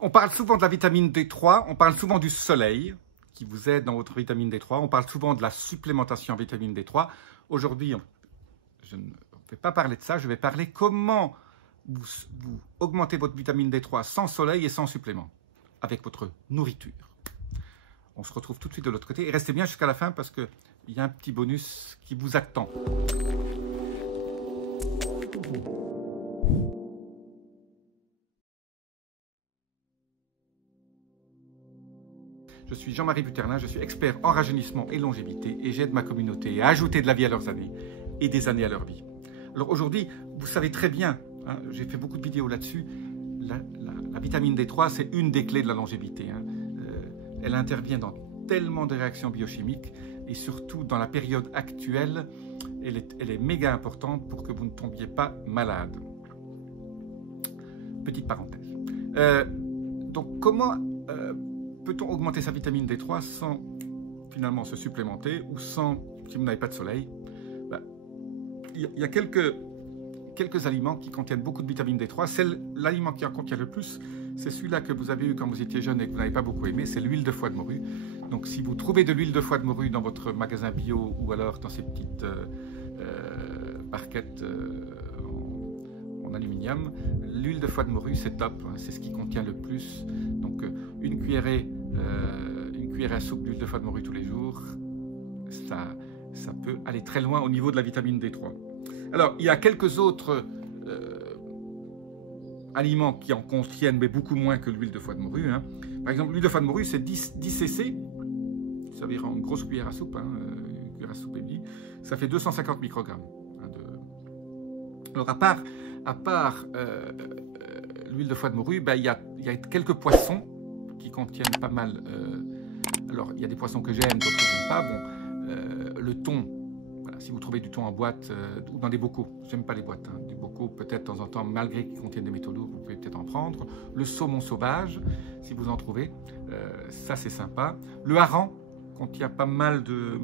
On parle souvent de la vitamine D3, on parle souvent du soleil qui vous aide dans votre vitamine D3, on parle souvent de la supplémentation en vitamine D3. Aujourd'hui, je ne vais pas parler de ça, je vais parler comment vous augmentez votre vitamine D3 sans soleil et sans supplément, avec votre nourriture. On se retrouve tout de suite de l'autre côté et restez bien jusqu'à la fin parce qu'il y a un petit bonus qui vous attend. Je suis Jean-Marie Buterlin, je suis expert en rajeunissement et longévité et j'aide ma communauté à ajouter de la vie à leurs années et des années à leur vie. Alors aujourd'hui, vous savez très bien, hein, j'ai fait beaucoup de vidéos là-dessus, la vitamine D3 c'est une des clés de la longévité. Hein. Elle intervient dans tellement de réactions biochimiques et surtout dans la période actuelle, elle est méga importante pour que vous ne tombiez pas malade. Petite parenthèse. Donc comment peut-on augmenter sa vitamine D3 sans finalement se supplémenter ou sans, si vous n'avez pas de soleil? Il y a quelques aliments qui contiennent beaucoup de vitamine D3. L'aliment qui en contient le plus, c'est celui-là que vous avez eu quand vous étiez jeune et que vous n'avez pas beaucoup aimé, c'est l'huile de foie de morue. Donc si vous trouvez de l'huile de foie de morue dans votre magasin bio ou alors dans ces petites barquettes en aluminium, l'huile de foie de morue c'est top, hein, c'est ce qui contient le plus. Donc une cuillerée à soupe d'huile de foie de morue tous les jours, ça peut aller très loin au niveau de la vitamine D3. Alors, il y a quelques autres aliments qui en contiennent, mais beaucoup moins que l'huile de foie de morue. Hein. Par exemple, l'huile de foie de morue, c'est 10 cc, ça veut dire une grosse cuillère à soupe, hein, une cuillère à soupe et demie, ça fait 250 microgrammes. Hein, Alors, à part l'huile de foie de morue, il y a quelques poissons qui contiennent pas mal. Alors, il y a des poissons que j'aime, d'autres que je n'aime pas. Bon, le thon, voilà, si vous trouvez du thon en boîte ou dans des bocaux, j'aime pas les boîtes, hein, des bocaux peut-être de temps en temps, malgré qu'ils contiennent des métaux lourds, vous pouvez peut-être en prendre. Le saumon sauvage, si vous en trouvez, ça c'est sympa. Le hareng contient pas mal de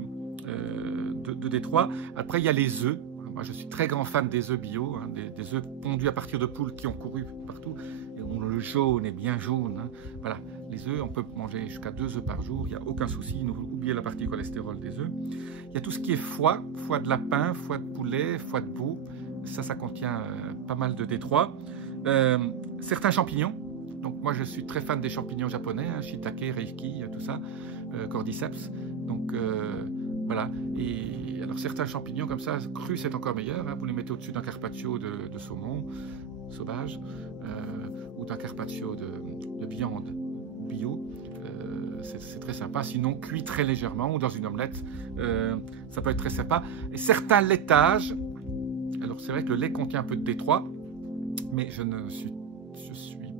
D3. Après, il y a les œufs. Moi, je suis très grand fan des œufs bio, hein, des œufs pondus à partir de poules qui ont couru partout. Et le jaune est bien jaune. Hein. Voilà, les œufs, on peut manger jusqu'à 2 œufs par jour, il n'y a aucun souci. Oubliez la partie cholestérol des œufs. Il y a tout ce qui est foie de lapin, foie de poulet, foie de veau. Ça contient pas mal de D3. Certains champignons. Donc moi, je suis très fan des champignons japonais, hein, shiitake, reiki, tout ça, cordyceps. Donc voilà. Et alors certains champignons comme ça, crus, c'est encore meilleur. Hein. Vous les mettez au-dessus d'un carpaccio de saumon sauvage ou d'un carpaccio de viande bio. C'est très sympa. Sinon, cuit très légèrement ou dans une omelette, ça peut être très sympa. Et certains laitages, alors c'est vrai que le lait contient un peu de D3, mais je suis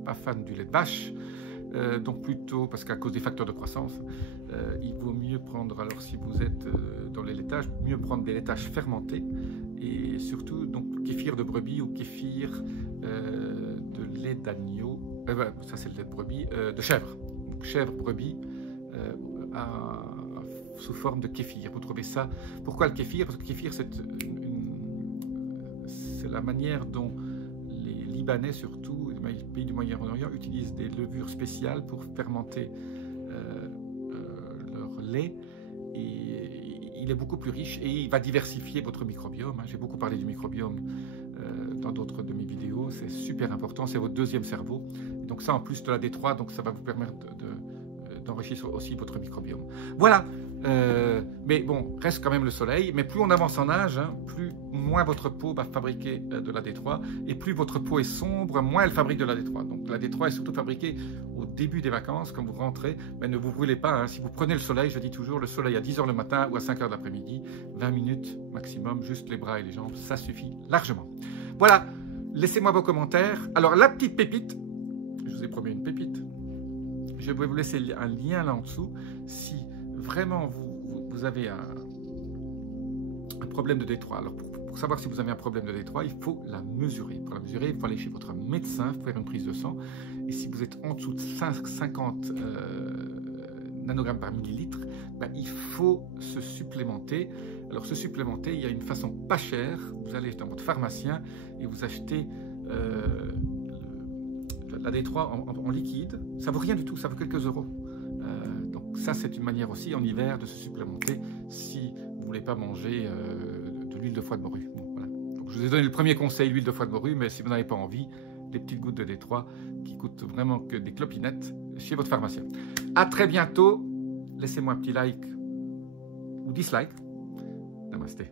pas fan du lait de vache. Donc plutôt, parce qu'à cause des facteurs de croissance, il vaut mieux prendre, alors si vous êtes dans les laitages, mieux prendre des laitages fermentés et surtout donc kéfir de brebis ou kéfir de lait d'agneau, ça c'est le lait de brebis, de chèvre, donc chèvre, brebis, sous forme de kéfir. Vous trouvez ça, pourquoi le kéfir? Parce que le kéfir c'est la manière dont les Libanais surtout, les pays du Moyen-Orient utilisent des levures spéciales pour fermenter leur lait et il est beaucoup plus riche et il va diversifier votre microbiome. J'ai beaucoup parlé du microbiome dans d'autres de mes vidéos, c'est super important, c'est votre deuxième cerveau. Et donc ça en plus de la D3, donc ça va vous permettre d'enrichir aussi votre microbiome. Voilà, mais bon, reste quand même le soleil, mais plus on avance en âge, hein, moins votre peau va fabriquer de la D3, et plus votre peau est sombre, moins elle fabrique de la D3. Donc la D3 est surtout fabriquée au début des vacances, quand vous rentrez, mais ne vous brûlez pas, hein. Si vous prenez le soleil, je dis toujours, le soleil à 10 h le matin ou à 5 h de l'après-midi, 20 minutes maximum, juste les bras et les jambes, ça suffit largement. Voilà, laissez-moi vos commentaires. Alors la petite pépite, je vous ai promis une pépite, je vais vous laisser un lien là en dessous. Si vraiment vous avez un problème de D3, alors pour savoir si vous avez un problème de D3, il faut la mesurer. Pour la mesurer, il faut aller chez votre médecin, faire une prise de sang. Et si vous êtes en dessous de 50 nanogrammes par millilitre, il faut se supplémenter. Alors se supplémenter, il y a une façon pas chère. Vous allez dans votre pharmacien et vous achetez La D3 en liquide, ça vaut rien du tout, ça vaut quelques euros. Donc ça, c'est une manière aussi en hiver de se supplémenter si vous ne voulez pas manger de l'huile de foie de morue. Bon, voilà. Donc, je vous ai donné le premier conseil, l'huile de foie de morue, mais si vous n'avez pas envie, des petites gouttes de D3 qui coûtent vraiment que des clopinettes chez votre pharmacien. À très bientôt. Laissez-moi un petit like ou dislike. Namasté.